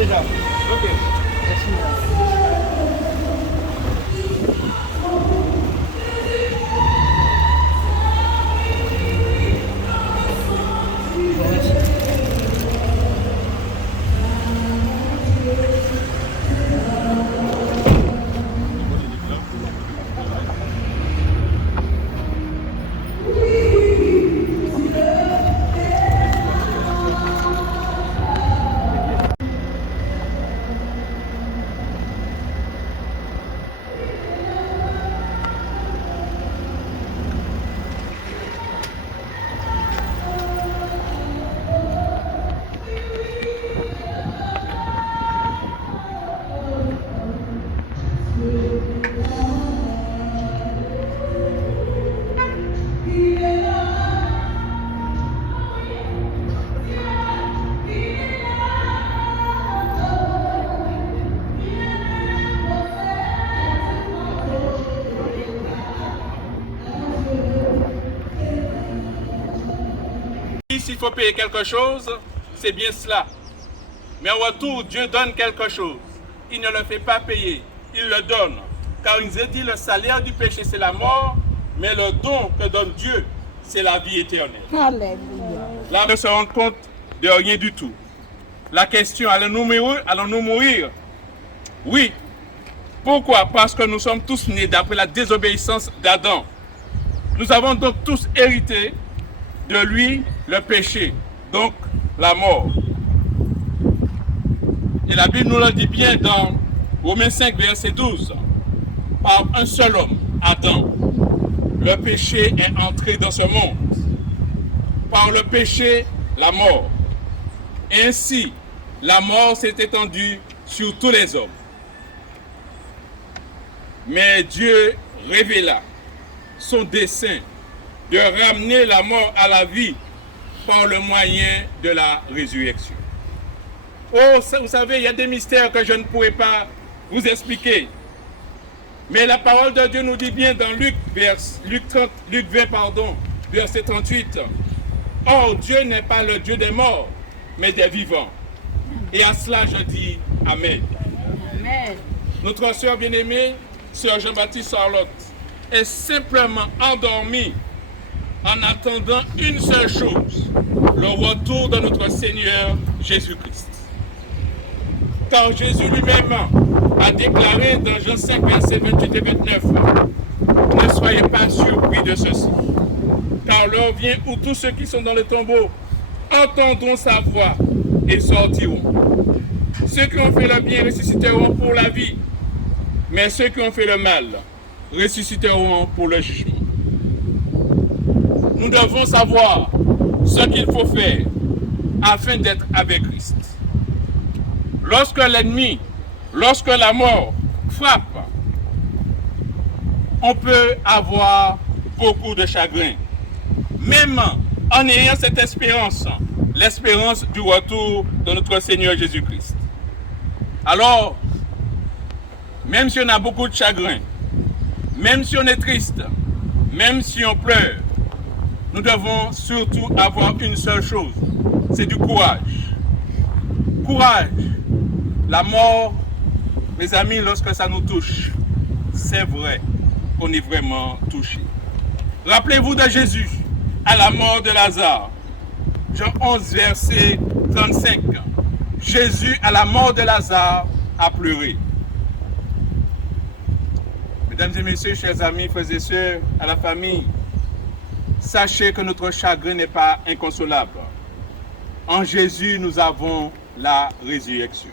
déjà. Ok. S'il faut payer quelque chose, c'est bien cela. Mais en retour, Dieu donne quelque chose. Il ne le fait pas payer, il le donne. Car il nous a dit, le salaire du péché, c'est la mort, mais le don que donne Dieu, c'est la vie éternelle. Alléluia. Là, on ne se rend compte de rien du tout. La question, allons-nous mourir? Allons-nous mourir? Oui. Pourquoi? Parce que nous sommes tous nés d'après la désobéissance d'Adam. Nous avons donc tous hérité de lui le péché, donc la mort. Et la Bible nous le dit bien dans Romains 5, verset 12. Par un seul homme, Adam, le péché est entré dans ce monde. Par le péché, la mort. Ainsi, la mort s'est étendue sur tous les hommes. Mais Dieu révéla son dessein de ramener la mort à la vie par le moyen de la résurrection. Oh, vous savez, il y a des mystères que je ne pourrais pas vous expliquer. Mais la parole de Dieu nous dit bien dans Luc 20, verset 38. Or, Dieu n'est pas le Dieu des morts, mais des vivants. Et à cela, je dis Amen. Amen. Notre sœur bien-aimée, sœur Jean-Baptiste Charlotte, est simplement endormie en attendant une seule chose, le retour de notre Seigneur Jésus-Christ. Car Jésus lui-même a déclaré dans Jean 5, versets 28 et 29, « Ne soyez pas surpris de ceci, car l'heure vient où tous ceux qui sont dans le tombeau entendront sa voix et sortiront. Ceux qui ont fait le bien ressusciteront pour la vie, mais ceux qui ont fait le mal ressusciteront pour le jugement. » Nous devons savoir ce qu'il faut faire afin d'être avec Christ. Lorsque l'ennemi, lorsque la mort frappe, on peut avoir beaucoup de chagrin. Même en ayant cette espérance, l'espérance du retour de notre Seigneur Jésus-Christ. Alors, même si on a beaucoup de chagrin, même si on est triste, même si on pleure, nous devons surtout avoir une seule chose, c'est du courage. Courage. La mort, mes amis, lorsque ça nous touche, c'est vrai qu'on est vraiment touché. Rappelez-vous de Jésus à la mort de Lazare. Jean 11, verset 35. Jésus, à la mort de Lazare, a pleuré. Mesdames et messieurs, chers amis, frères et sœurs, à la famille, sachez que notre chagrin n'est pas inconsolable. En Jésus, nous avons la résurrection.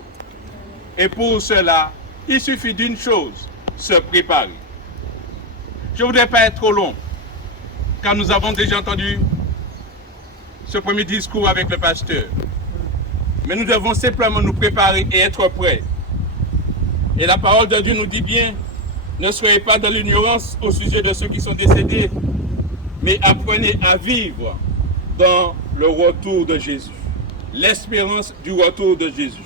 Et pour cela, il suffit d'une chose, se préparer. Je ne voudrais pas être trop long, car nous avons déjà entendu ce premier discours avec le pasteur. Mais nous devons simplement nous préparer et être prêts. Et la parole de Dieu nous dit bien, ne soyez pas dans l'ignorance au sujet de ceux qui sont décédés, mais apprenez à vivre dans le retour de Jésus. L'espérance du retour de Jésus.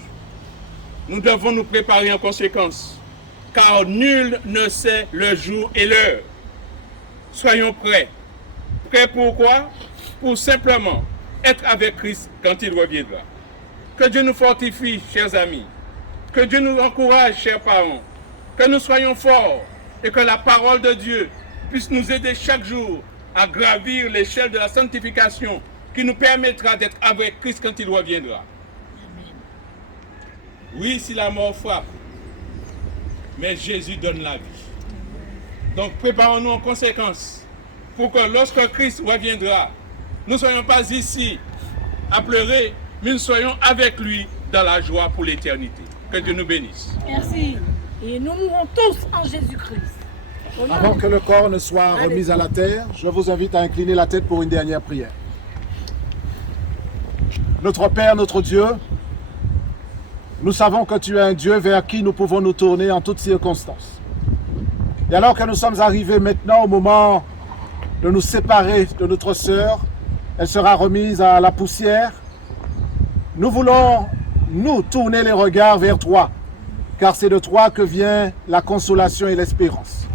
Nous devons nous préparer en conséquence, car nul ne sait le jour et l'heure. Soyons prêts. Prêts pourquoi? Pour simplement être avec Christ quand il reviendra. Que Dieu nous fortifie, chers amis. Que Dieu nous encourage, chers parents. Que nous soyons forts et que la parole de Dieu puisse nous aider chaque jour à gravir l'échelle de la sanctification qui nous permettra d'être avec Christ quand il reviendra. Oui, si la mort frappe, mais Jésus donne la vie. Donc préparons-nous en conséquence pour que lorsque Christ reviendra, nous ne soyons pas ici à pleurer, mais nous soyons avec lui dans la joie pour l'éternité. Que Dieu nous bénisse. Merci. Et nous mourrons tous en Jésus-Christ. Avant que le corps ne soit remis à la terre, je vous invite à incliner la tête pour une dernière prière. Notre Père, notre Dieu, nous savons que tu es un Dieu vers qui nous pouvons nous tourner en toutes circonstances. Et alors que nous sommes arrivés maintenant au moment de nous séparer de notre sœur, elle sera remise à la poussière, nous voulons, nous, tourner les regards vers toi, car c'est de toi que vient la consolation et l'espérance.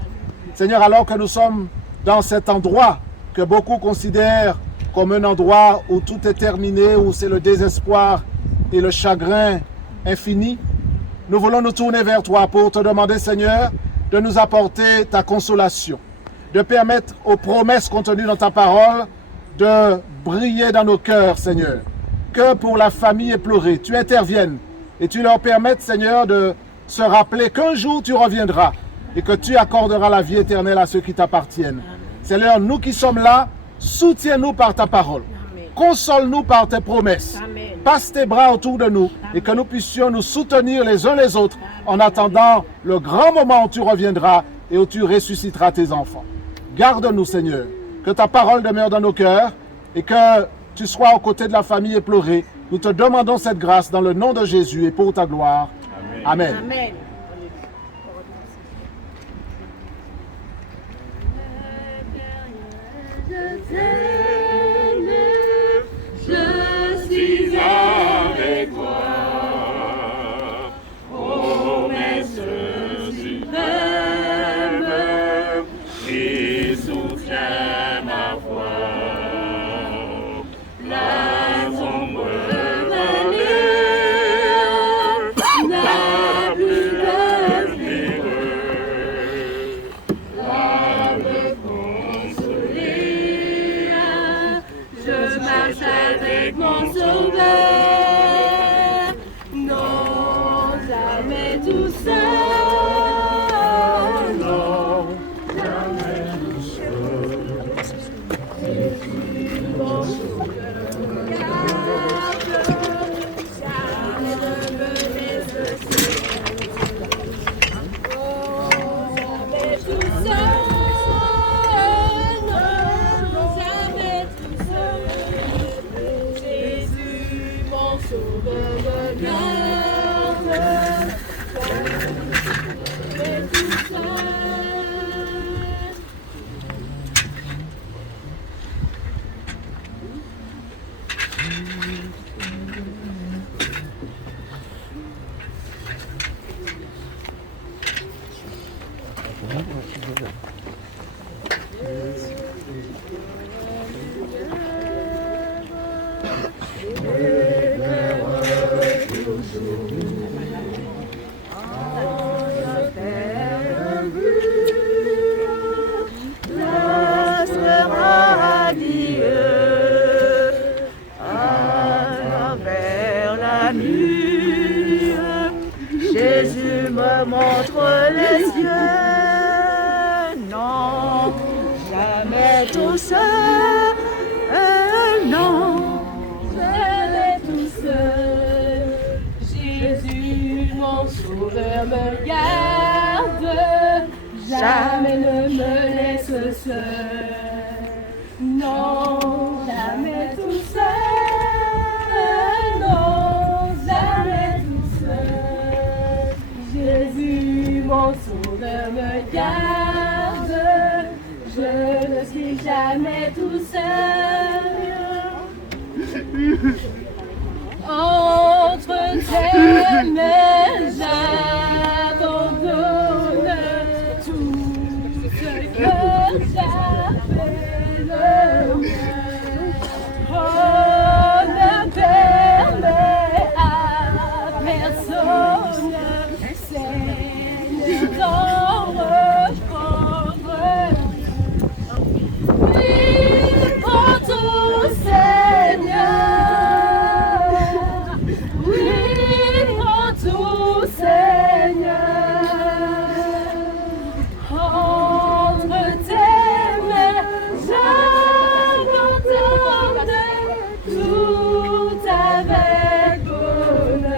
Seigneur, alors que nous sommes dans cet endroit que beaucoup considèrent comme un endroit où tout est terminé, où c'est le désespoir et le chagrin infini, nous voulons nous tourner vers toi pour te demander, Seigneur, de nous apporter ta consolation, de permettre aux promesses contenues dans ta parole de briller dans nos cœurs, Seigneur. Que pour la famille éplorée, tu interviennes et tu leur permettes, Seigneur, de se rappeler qu'un jour tu reviendras et que tu accorderas la vie éternelle à ceux qui t'appartiennent. Seigneur, nous qui sommes là, soutiens-nous par ta parole. Console-nous par tes promesses. Amen. Passe tes bras autour de nous et que nous puissions nous soutenir les uns les autres en attendant le grand moment où tu reviendras et où tu ressusciteras tes enfants. Garde-nous, Seigneur, que ta parole demeure dans nos cœurs et que tu sois aux côtés de la famille éplorée. Nous te demandons cette grâce dans le nom de Jésus et pour ta gloire. Amen. Amen. Je suis avec toi, promesse suprême qui soutient ma foi. La sombre vallée n'a plus d'espérance, la me consoler. Je marche avec mon sauveur, non jamais tout seul, non jamais tout seul. Jésus, mon garde-me les jamais tout seul, non jamais tout seul. Jésus, Jésus me montre les cieux, non, jamais tout seul, non, jamais tout seul. Jésus, mon sauveur, me garde, jamais ne me laisse seul, non, jamais tout seul. Jésus, mon sauveur, me garde, je ne suis jamais tout seul. Entre tes mains, j'abandonne tout ce que j'appelle oh, ne permets à personne d'en reprendre. Oui, prends tout, Seigneur. Oui, prends tout, Seigneur. Entre tes mains, j'abandonne tout avec bonheur.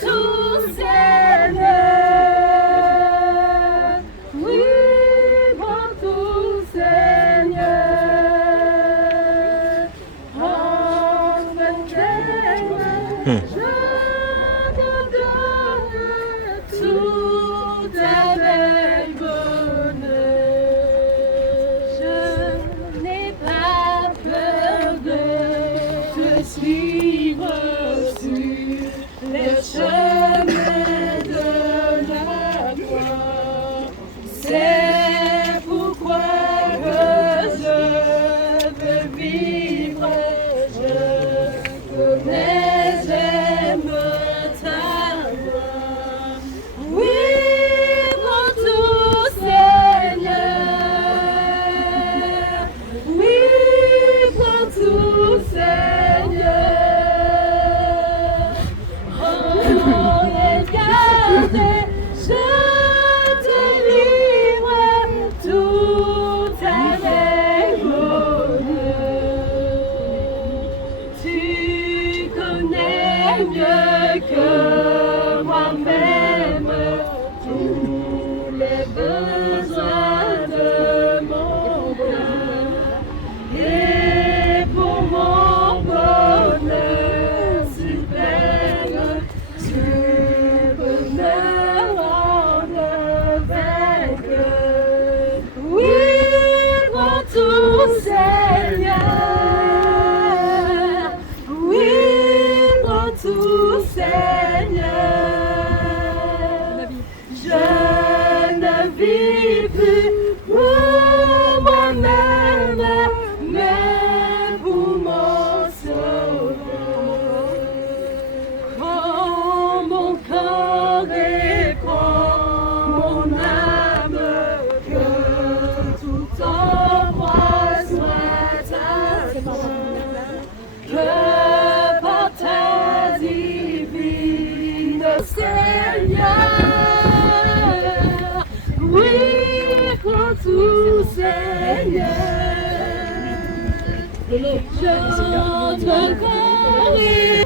Tout Seigneur, oui, prends tout Seigneur, entre tes mains, je te donne tout avec bonheur. Je n'ai pas peur de te suivre sur les chemins de la croix. C'est pourquoi que je veux vivre, je connais, j'aime ta voix. Oui, prends tout, Seigneur. Oui, prends tout, Seigneur. Je te livre tout avec bonheur. Tu connais mieux que moi-même tous les besoins de mon cœur. Et pour mon bonheur suprême, tu peux me rendre vainqueur. Oui, prends tout, Seigneur. Oui, prends tout, Seigneur. Je ne vis plus pour moi-même, mais pour mon sauveur. Prends mon corps et prends mon âme, que tout en moi soit ta foi. Que par ta divine Seigneur, oui, prends tout, Seigneur. J'entre corps et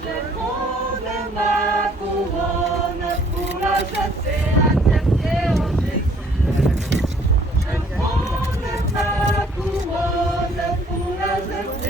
Je prends ma couronne pour la jeter